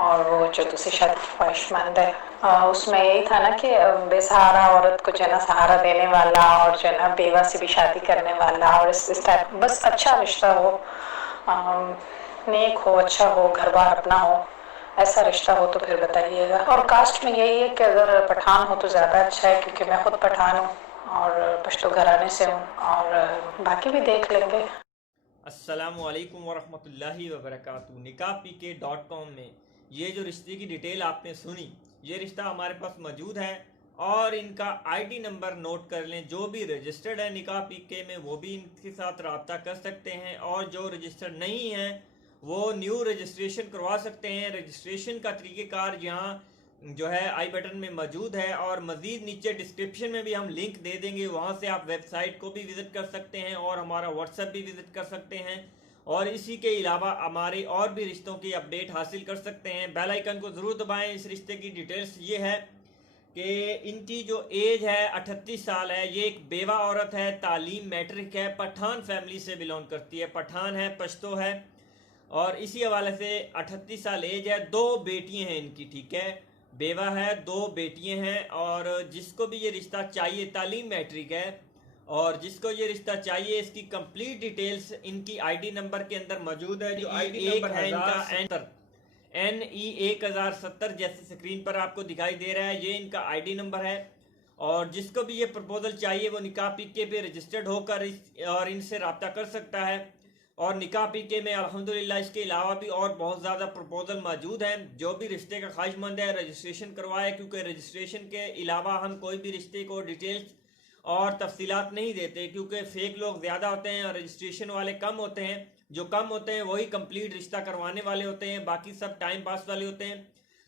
और वो जो दूसरी शादी की ख्वाहिशमंद है, उसमें यही था ना कि बेसहारा औरत को जो है ना सहारा देने वाला, और जो है ना बेवा से भी शादी करने वाला, और इस टाइप बस अच्छा रिश्ता हो, नेक हो, अच्छा हो, घर बार अपना हो, ऐसा रिश्ता हो तो फिर बताइएगा। और कास्ट में यही है कि अगर पठान हो तो ज़्यादा अच्छा है, क्योंकि मैं खुद पठान हूँ और पश्तो घराने से हूँ, और बाकी भी देख लेंगे। अस्सलामुअलैकुम वरहमतुल्लाहि वबरकातुहू। nikahpk.com में ये जो रिश्ते की डिटेल आपने सुनी, ये रिश्ता हमारे पास मौजूद है और इनका आईडी नंबर नोट कर लें। जो भी रजिस्टर्ड है निकाह पीके में वो भी इनके साथ रब्ता कर सकते हैं, और जो रजिस्टर्ड नहीं है वो न्यू रजिस्ट्रेशन करवा सकते हैं। रजिस्ट्रेशन का तरीक़ेकार यहाँ जो है आई बटन में मौजूद है, और मज़ीद नीचे डिस्क्रिप्शन में भी हम लिंक दे देंगे, वहाँ से आप वेबसाइट को भी विज़िट कर सकते हैं और हमारा व्हाट्सएप भी विज़िट कर सकते हैं, और इसी के अलावा हमारे और भी रिश्तों की अपडेट हासिल कर सकते हैं। बेल आइकन को ज़रूर दबाएं। इस रिश्ते की डिटेल्स ये है कि इनकी जो एज है 38 साल है। ये एक बेवा औरत है, तालीम मैट्रिक है, पठान फैमिली से बिलोंग करती है, पठान है, पश्तो है, और इसी हवाले से 38 साल एज है। 2 बेटियां हैं इनकी, ठीक है, बेवा है, 2 बेटियां हैं। और जिसको भी ये रिश्ता चाहिए, तालीम मैट्रिक है, और जिसको ये रिश्ता चाहिए इसकी कंप्लीट डिटेल्स इनकी आईडी नंबर के अंदर मौजूद है। जो आईडी नंबर है इनका NE1070, जैसे स्क्रीन पर आपको दिखाई दे रहा है, ये इनका आईडी नंबर है। और जिसको भी ये प्रपोजल चाहिए वो निकाह पीके पे रजिस्टर्ड होकर और इनसे रब्ता कर सकता है। और निकाह पीके में अल्हम्दुलिल्लाह इसके अलावा भी और बहुत ज़्यादा प्रपोजल मौजूद हैं। जो भी रिश्ते का ख्वाहिशमंद है रजिस्ट्रेशन करवाए, क्योंकि रजिस्ट्रेशन के अलावा हम कोई भी रिश्ते को डिटेल्स और तफसीलात नहीं देते, क्योंकि फेक लोग ज़्यादा होते हैं और रजिस्ट्रेशन वाले कम होते हैं। जो कम होते हैं वही कंप्लीट रिश्ता करवाने वाले होते हैं, बाकी सब टाइम पास वाले होते हैं।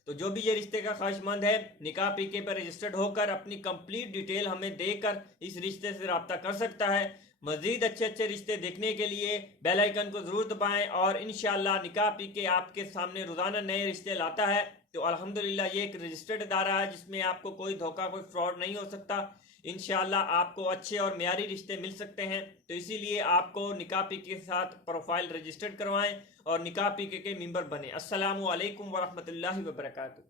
तो जो भी ये रिश्ते का ख्वाहिशमंद है निकाह पीके पर रजिस्टर्ड होकर अपनी कंप्लीट डिटेल हमें देकर इस रिश्ते से रब्ता कर सकता है। मज़ीद अच्छे अच्छे रिश्ते देखने के लिए बेल आइकन को ज़रूर दबाएं, और इंशाल्लाह निकाह पीके आपके सामने रोज़ाना नए रिश्ते लाता है। तो अल्हम्दुलिल्लाह ये एक रजिस्टर्ड इदारा है जिसमें आपको कोई धोखा, कोई फ्रॉड नहीं हो सकता। इंशाल्लाह आपको अच्छे और मियारी रिश्ते मिल सकते हैं। तो इसीलिए आपको निकाह पीके के साथ प्रोफाइल रजिस्टर्ड करवाएं और निकाह पीके के मेंबर बने। अस्सलामु अलैकुम वरहमतुल्लाहि वबरकातुहू।